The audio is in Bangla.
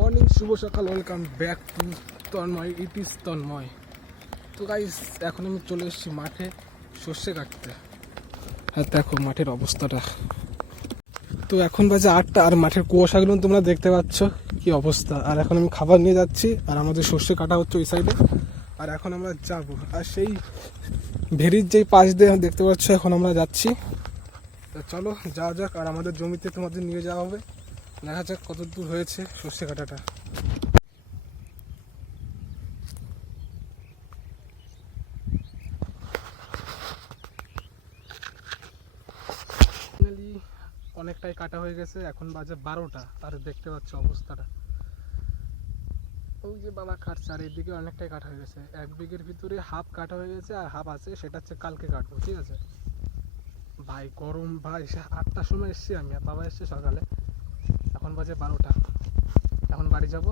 মর্নিং, শুভ সকাল, welcome back to Tanmoy, it is Tanmoy. তো গাইস, এখন আমি চলে এসেছি মাঠে সর্ষে কাটতে। আর দেখো মাঠের অবস্থাটা। তো এখন বাজে 8টা, আর মাঠের কুয়াশাগুলো তোমরা দেখতে পাচ্ছ কি অবস্থা। আর এখন আমি খাবার নিয়ে যাচ্ছি, আর আমাদের সর্ষে কাটা হচ্ছে ওই সাইডে। আর এখন আমরা যাব, আর সেই ভেরির যেই পাশ দিয়ে দেখতে পাচ্ছ এখন আমরা যাচ্ছি। তো চলো যাওয়া যাক, আর আমাদের জমিতে তোমাদের নিয়ে যাওয়া হবে। দেখা যাক কত দূর হয়েছে সর্ষে কাটাটা। অনেকটাই কাটা হয়ে গেছে, এখন বাজে 12টা। আর দেখতে পাচ্ছ অবস্থাটা, ওই যে বাবা কাটছে, আর এদিকে অনেকটাই কাটা হয়ে গেছে। 1 বিঘের ভিতরে হাফ কাটা হয়ে গেছে, আর হাফ আছে, সেটা হচ্ছে কালকে কাটবো। ঠিক আছে ভাই, গরম ভাই। 8টার সময় এসছি আমি, আর বাবা এসছে সকালে। এখন বাজে 12টা, এখন বাড়ি যাব।